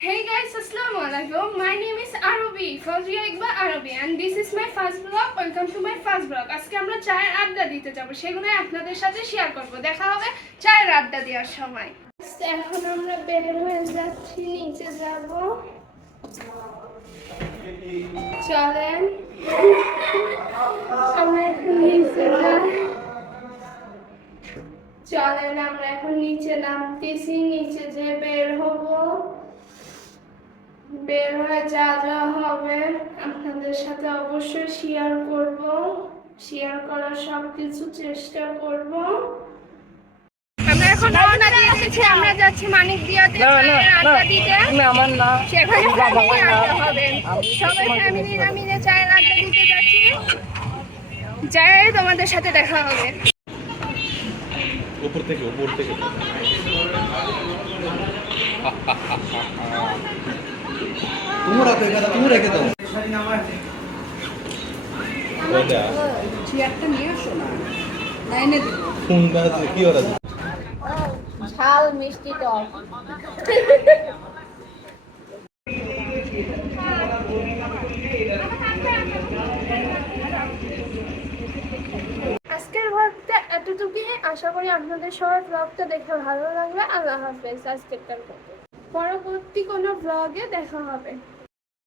Hey guys, Assalamualaikum. My name is Arabi, Fawzia Iqbal Arabi, and this is my first vlog. Welcome to my first vlog. আজকে আমরা চায়ের আড্ডা দিতে যাব, সেগুলোই আপনাদের সাথে শেয়ার করব। দেখা হবে চায়ের আড্ডা দেওয়ার সময়। এখন আমরা বের হয়ে যাচ্ছি, নিচে যাব। চলেন আমরা এখন নিচে যাই। চলেন আমরা এখন নিচে নামতেছি, নিচে যে বের হব। বের হয়ে যা যা হবে আপনাদের সাথে অবশ্যই শেয়ার করব, শেয়ার করার সবকিছু চেষ্টা করব। আমরা এখন রওনা দিয়ে এসেছি, আমরা যাচ্ছি মানিকদিয়াতে চায়ের আড্ডা দিতে। আমার না, সেখানে ফ্যামিলি আড্ডা হবে, সবাই ফ্যামিলিরা মিলে চায়ের আড্ডা দিতে যাচ্ছি। যাই তোমাদের সাথে দেখা হবে। উপর থেকে তুমি রেখে দাও। চেয়ারটা নিয়ে আসো না, এনে দিব। কোনটা কি ওরা ঝাল মিষ্টি টক। আজকের ব্লগটা এতটুকুই। আশা করি আপনাদের সবার ব্লগটা দেখে ভালো লাগবে। আল্লাহ হাফেজ। আজকের পরবর্তী কোনো ব্লগে দেখা হবে।